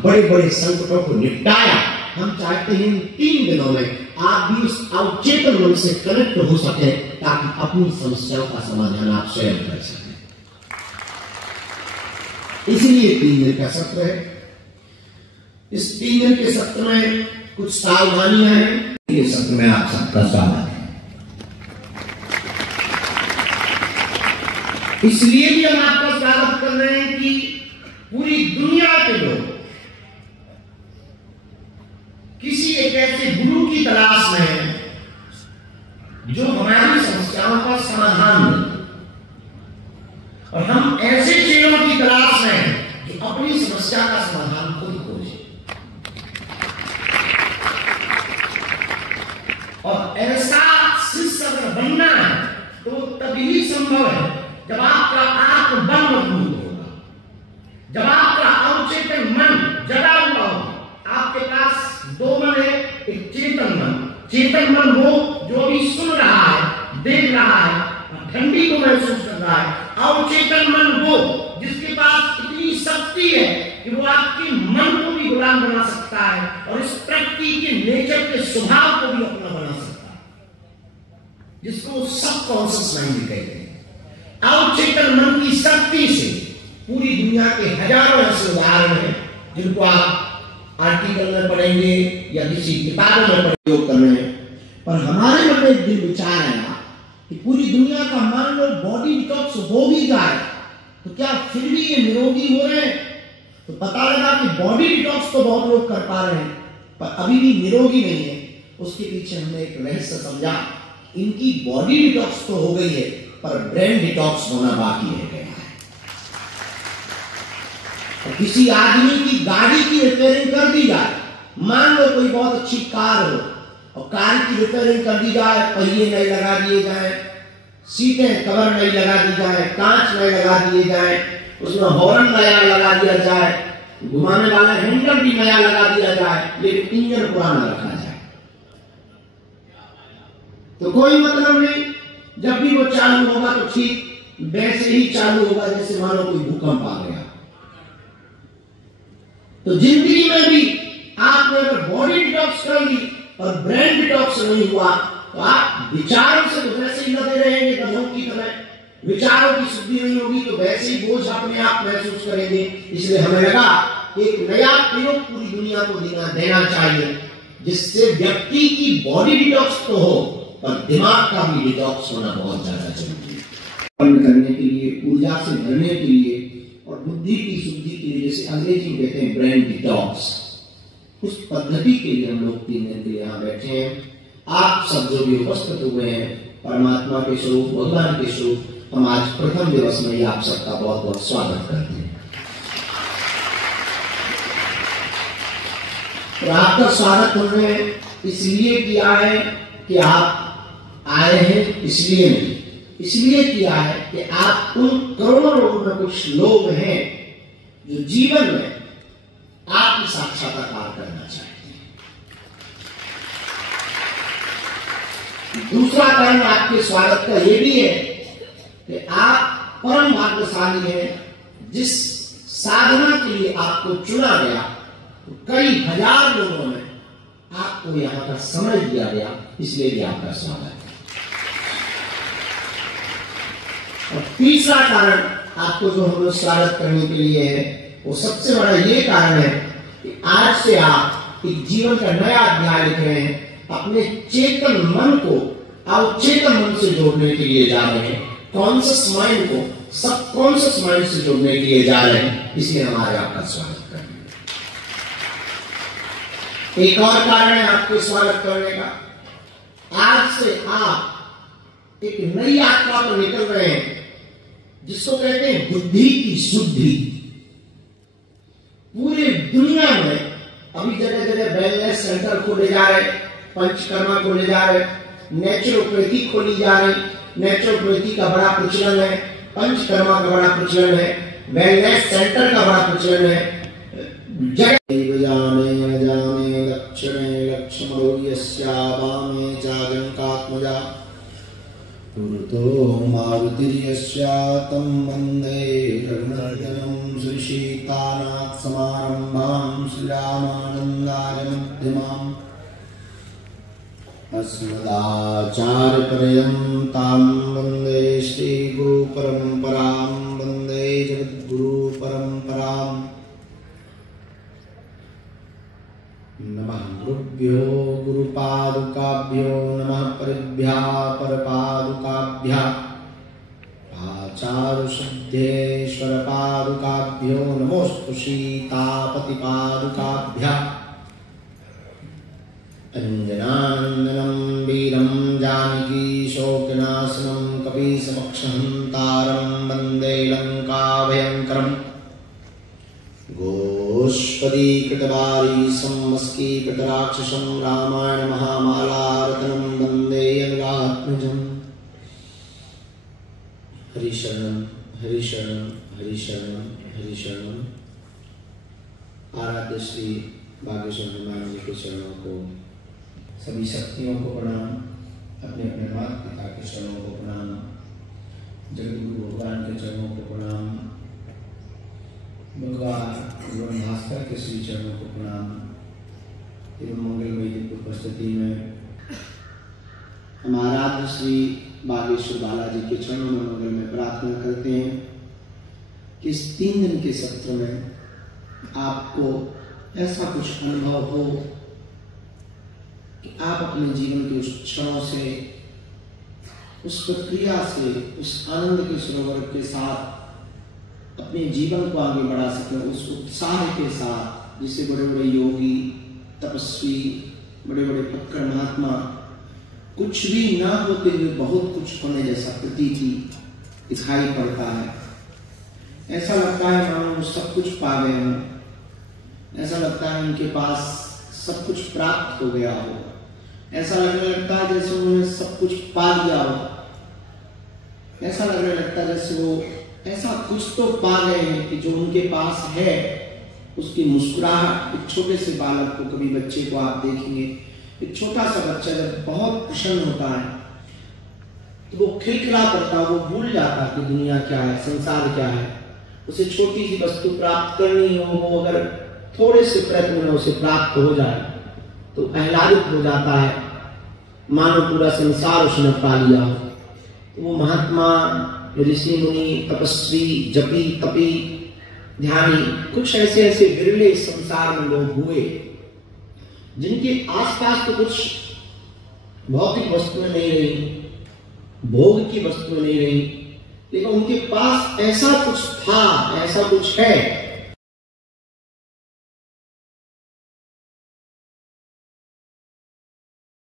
बड़े बड़े संकटों को निपटाया। हम चाहते हैं इन 3 दिनों में आप भी उस अवचेतन मन से कनेक्ट हो सके ताकि अपनी समस्याओं का समाधान आप स्वयं कर सकें। इसलिए 3 दिन का सत्र है। इस 3 दिन के सत्र में कुछ सावधानियां हैं। इस सत्र में आप सबका स्वागत है। इसलिए भी हम आपका स्वागत कर रहे हैं कि पूरी दुनिया के लोग किसी एक ऐसे गुरु की तलाश में है जो हमारी समस्याओं का समाधान दे, और हम ऐसे चेलों की तलाश में हैं जो अपनी समस्या का समाधान खुद खोजे। और ऐसा शिष्य अगर बनना है तो तभी संभव है जब आपका आत्मबल मजबूत होगा, जब आपका अवचेतन मन जगा हुआ होगा। आपके पास 2 मन है, एक चेतन मन। चेतन मन वो जो भी सुन रहा है, देख रहा है, ठंडी को महसूस कर रहा है। अवचेतन मन वो जिसके पास इतनी शक्ति है कि वो आपके मन को भी गुलाम बना सकता है और इस प्रकृति के नेचर के स्वभाव को भी अपना बना सकता है, जिसको सबकॉन्शियस माइंड कहते हैं। अवचेतन मन की शक्ति से पूरी दुनिया के हजारों ऐसे उदाहरण हैं जिनको आप आर्टिकल में पढ़ेंगे या किसी किताबों में प्रयोग कर रहे हैं। पर हमारे मन में एक दिन विचार आया कि पूरी दुनिया का मान लो बॉडी डिटॉक्स हो भी जाए तो क्या फिर भी ये निरोगी हो रहे हैं? तो पता लगा कि बॉडी डिटॉक्स तो बहुत लोग कर पा रहे हैं पर अभी भी निरोगी नहीं है। उसके पीछे हमने एक रहस्य समझा। इनकी बॉडी डिटॉक्स तो हो गई है पर ब्रेन डिटॉक्स होना बाकी रह गया है। और किसी आदमी की गाड़ी की रिपेयरिंग कर दी जाए, मान लो कोई बहुत अच्छी कार हो और कार की रिपेयरिंग कर दी जाए, पहिए नए लगा दिए जाए, सीटें कवर नई लगा दी जाए, कांच नए लगा दिए जाए, उसमें हॉर्न नया लगा दिया जाए, घुमाने वाला हैंडल भी नया लगा दिया जाए, लेकिन इंजन पुराना रखा जाए तो कोई मतलब नहीं। जब भी वो चालू होगा तो ठीक वैसे ही चालू होगा जैसे मानो कोई भूकंप आ गया। तो जिंदगी में भी आपने अगर बॉडी डिटॉक्स कर ली और ब्रेन डिटॉक्स नहीं हुआ तो आप विचारों से तो वैसे ही लगे रहेंगे गधों की तरह। विचारों की शुद्धि नहीं होगी तो वैसे ही बोझ अपने आप महसूस करेंगे। इसलिए हमें लगा एक नया प्रयोग पूरी दुनिया को देना चाहिए जिससे व्यक्ति की बॉडी डिटॉक्स तो हो पर दिमाग का भी डिटॉक्स होना बहुत ज्यादा जरूरी है। करने के लिए, ऊर्जा से भरने के लिए और बुद्धि की शुद्धि के लिए, जैसे अंग्रेजी में कहते हैं ब्रेन डिटॉक्स, उस पद्धति के लिए हम लोग 3 दिन के लिए यहाँ बैठे हैं। आप सब जो भी उपस्थित हुए हैं परमात्मा के स्वरूप, भगवान के स्वरूप, हम आज प्रथम दिवस में ही आप सबका बहुत बहुत स्वागत करते हैं। तो आपका स्वागत हमने इसलिए किया है कि आप आए हैं, इसलिए नहीं, इसलिए किया है कि आप उन करोड़ों लोगों में कुछ लोग हैं जो जीवन में आपकी साक्षात्कार करना चाहते हैं। दूसरा कारण आपके स्वागत का यह भी है कि आप परम भाग्यशाली हैं। जिस साधना के लिए आपको चुना गया तो कई हजार लोगों में आपको यहां का समय दिया गया, इसलिए भी आपका स्वागत है। और तीसरा कारण आपको जो हम लोग स्वागत करने के लिए है वो सबसे बड़ा ये कारण है कि आज से आप एक जीवन का नया अध्याय लिख रहे हैं। अपने चेतन मन को अवचेतन मन से जोड़ने के लिए जा रहे हैं, कॉन्शियस माइंड को सबकॉन्शियस माइंड से जोड़ने के लिए जा रहे हैं। इसलिए हमारे आपका स्वागत करते हैं। एक और कारण है आपके स्वागत करने का। आज से आप एक नई यात्रा पर निकल रहे हैं जिसको कहते हैं बुद्धि की शुद्धि। पूरी दुनिया में अभी जगह जगह वेलनेस सेंटर खोले जा रहे, पंचकर्मा खोले जा रहे, नेचुरोपैथी खोली जा रही। नेचुरोपैथी का बड़ा प्रचलन है, पंचकर्मा का बड़ा प्रचलन है, वेलनेस सेंटर का बड़ा प्रचलन है। जाने जाने लक्षणे लक्ष्मणोयस्या वामे जागन्कात्मजा पुरतो मारुतिर्यस्या तं वन्दे रघुनन्दनं श्रीसीतानाथ समारम्भां तां श्रीरामानन्दाय मध्यमाम् अस्मदाचार्यपर्यन्तां वन्दे श्रीगुरुपरम्परां वन्दे जगद्गुरुपरम्पराम्। नमः गुरुभ्यो गुरुपादुकाभ्यो नमः परिभ्यः परपादुकाभ्यः आचार्यसिद्धेश्वरपादुकाभ्यो नमोऽस्तु सीतापतिपादुकाभ्यः। अंजनानन्दनं वीरं जानकी शोकनाशनं कपीशमक्षहन्तारं वन्दे लङ्काभयङ्करम्। गोष्पदीकृतवारीशं मस्कीकृतराक्षसं रामायण महामालारत्नं वन्दे अनुरात्मजम्। हरिशरणं हरिशरणं हरिशरणं हरिशरणं। आराध्य श्री बागेश्वर हनुमान जी के चरणों को, सभी शक्तियों को प्रणाम, अपने अपने माता पिता के चरणों को प्रणाम, जगद्गुरु भगवान के चरणों को प्रणाम, भगवान भास्कर के श्री चरणों को प्रणाम। एवं मंगलमयी दिव्य उपस्थिति में हम आराध्य श्री बागेश्वर बालाजी के चरणों में मंगल में प्रार्थना करते हैं कि इस 3 दिन के सत्र में आपको ऐसा कुछ अनुभव हो कि आप अपने जीवन के उस क्षणों से, उस प्रक्रिया से, उस आनंद के सरोवर के साथ अपने जीवन को आगे बढ़ा सकें, उस उत्साह के साथ जिसे बड़े बड़े योगी, तपस्वी, बड़े बड़े पक्कर महात्मा कुछ भी ना होते हुए बहुत कुछ होने जैसा प्रतीति दिखाई पड़ता है। ऐसा लगता है मानो वो सब कुछ पा गए हों, ऐसा लगता है उनके पास सब कुछ प्राप्त हो गया हो, ऐसा लगने लगता है जैसे उन्होंने सब कुछ पा लिया हो, ऐसा लगने लगता है जैसे वो ऐसा कुछ तो पा गए हैं कि जो उनके पास है उसकी मुस्कुराहट। एक छोटे से बालक को, कभी बच्चे को आप देखेंगे, एक छोटा सा बच्चा जब बहुत प्रसन्न होता है तो वो खिलखिला पड़ता है, वो भूल जाता है कि दुनिया क्या है, संसार क्या है। उसे छोटी सी वस्तु प्राप्त करनी हो, वो अगर थोड़े से प्रयत्न में उसे प्राप्त हो जाए तो आह्लादित हो जाता है, मानो पूरा संसार उसने पा लिया हो। तो वो महात्मा, ऋषि मुनि, तपस्वी, जपी, तपी, ध्यानी, कुछ ऐसे ऐसे विरले संसार में लोग हुए जिनके आसपास तो कुछ भौतिक वस्तुएं नहीं रही, भोग की वस्तुएं नहीं रही, लेकिन उनके पास ऐसा कुछ था, ऐसा कुछ है